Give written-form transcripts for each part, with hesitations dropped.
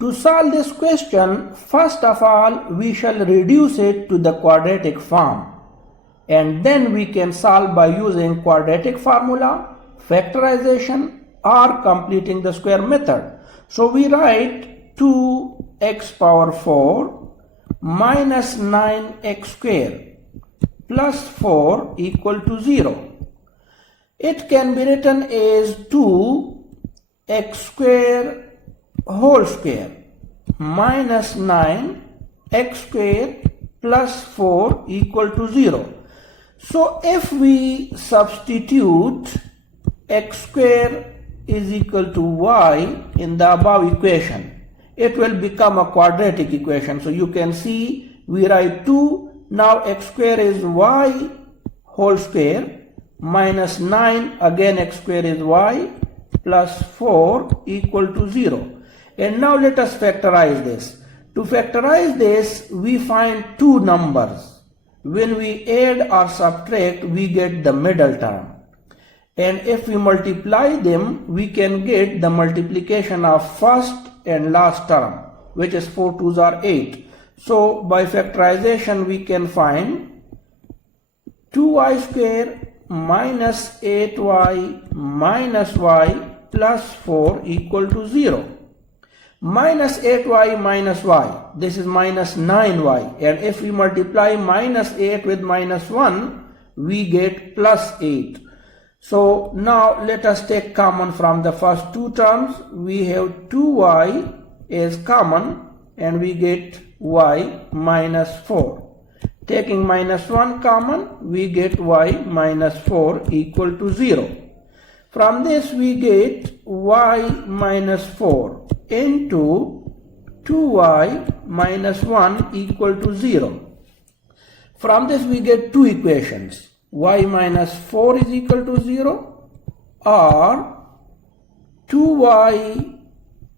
To solve this question, first of all, we shall reduce it to the quadratic form. And then we can solve by using quadratic formula, factorization, or completing the square method. So we write 2x power 4 minus 9x square plus 4 equal to 0. It can be written as 2x square whole square minus 9x square plus 4 equal to 0. So if we substitute x square is equal to y in the above equation, it will become a quadratic equation. So you can see we write 2, now x square is y whole square minus 9, again x square is y plus 4 equal to 0. And now let us factorize this. To factorize this, we find two numbers. When we add or subtract, we get the middle term. And if we multiply them, we can get the multiplication of first and last term, which is 4 2s are 8. So by factorization, we can find 2y square minus 8y minus y plus 4 equal to 0. Minus 8y minus y, this is minus 9y, and if we multiply minus 8 with minus 1, we get plus 8. So now let us take common from the first two terms. We have 2y is common and we get y minus 4. Taking minus 1 common, we get y minus 4 equal to 0. From this we get y minus 4 into 2y minus 1 equal to 0. From this we get two equations. Y minus 4 is equal to 0 or 2y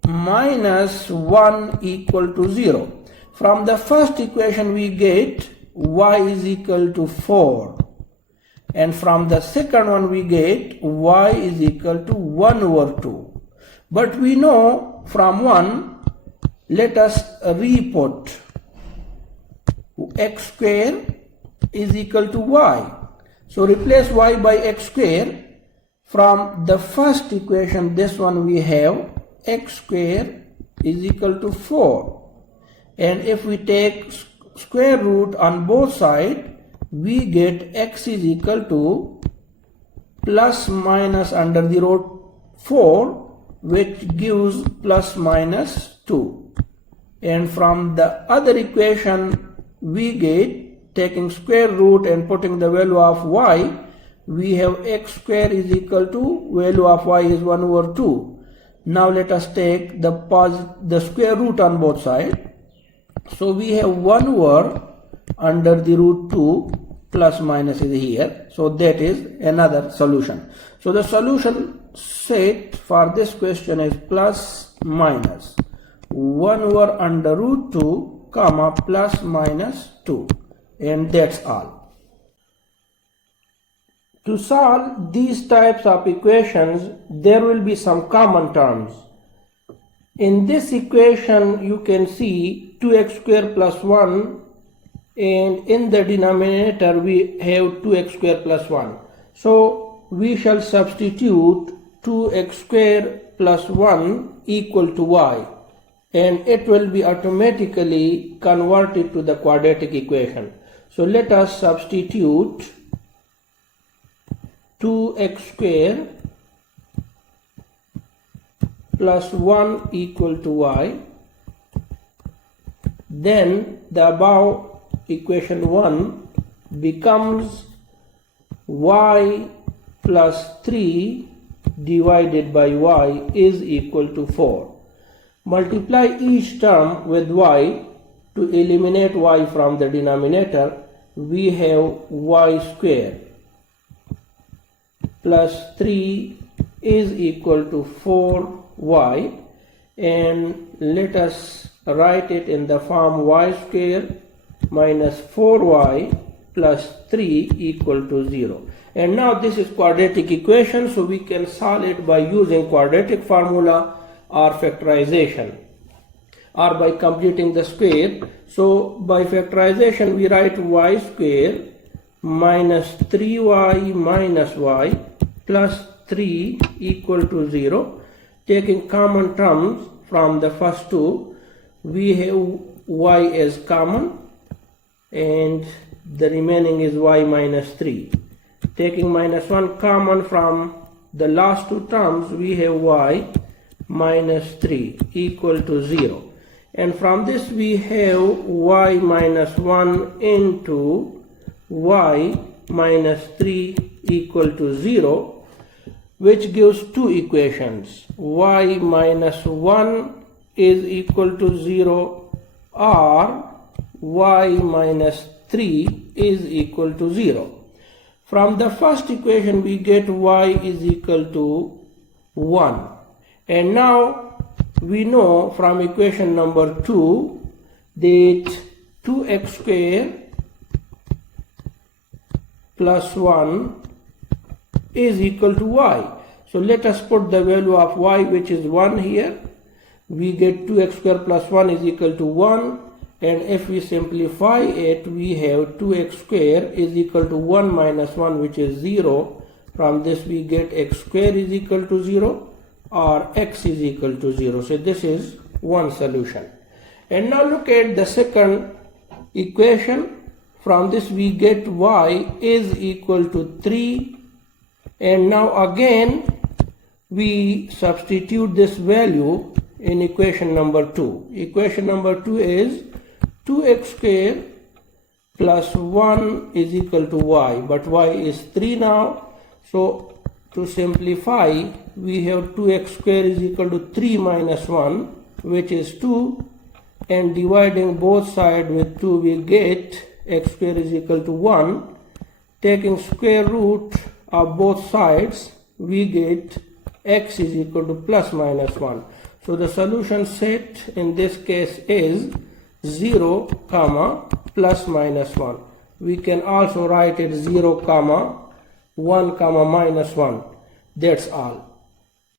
minus 1 equal to 0. From the first equation we get y is equal to 4. And from the second one we get y is equal to 1 over 2. But we know from 1, let us re-put x square is equal to y. So replace y by x square. From the first equation, this one we have x square is equal to 4. And if we take square root on both sides, we get x is equal to plus minus under the root 4, which gives plus minus 2. And from the other equation we get, taking square root and putting the value of y, we have x square is equal to value of y is 1 over 2. Now let us take the square root on both sides. So we have 1 over under the root 2 plus minus is here. So that is another solution. So the solution set for this question is plus minus 1 over under root 2 comma plus minus 2, and that's all. To solve these types of equations, there will be some common terms. In this equation you can see 2x square plus 1, and in the denominator we have 2x square plus 1. So we shall substitute 2x square plus 1 equal to y, and it will be automatically converted to the quadratic equation. So let us substitute 2x square plus 1 equal to y. Then the above equation 1 becomes y plus 3 divided by y is equal to 4. Multiply each term with y to eliminate y from the denominator. We have y square plus 3 is equal to 4y, and let us write it in the form y square minus 4y plus 3 equal to 0. And now this is quadratic equation, so we can solve it by using quadratic formula or factorization. or by completing the square. So by factorization we write y square minus 3y minus y plus 3 equal to 0. Taking common terms from the first two, we have y as common and the remaining is y minus 3. Taking minus 1 common from the last two terms, we have y minus 3 equal to 0. And from this we have y minus 1 into y minus 3 equal to 0, which gives two equations. Y minus 1 is equal to 0 or y minus 3 is equal to 0. From the first equation we get y is equal to 1. And now we know from equation number 2 that 2x square plus 1 is equal to y. So let us put the value of y, which is 1 here. We get 2x square plus 1 is equal to 1. And if we simplify it, we have 2x square is equal to 1 minus 1, which is 0. From this we get x square is equal to 0 or x is equal to 0. So this is one solution. And now look at the second equation. From this we get y is equal to 3. And now again we substitute this value in equation number 2. Equation number 2 is 2x square plus 1 is equal to y, but y is 3 now. So to simplify, we have 2x square is equal to 3 minus 1, which is 2, and dividing both sides with 2 we get x square is equal to 1. Taking square root of both sides, we get x is equal to plus minus 1. So the solution set in this case is 0 comma plus minus 1. We can also write it 0 comma 1 comma minus 1. That's all.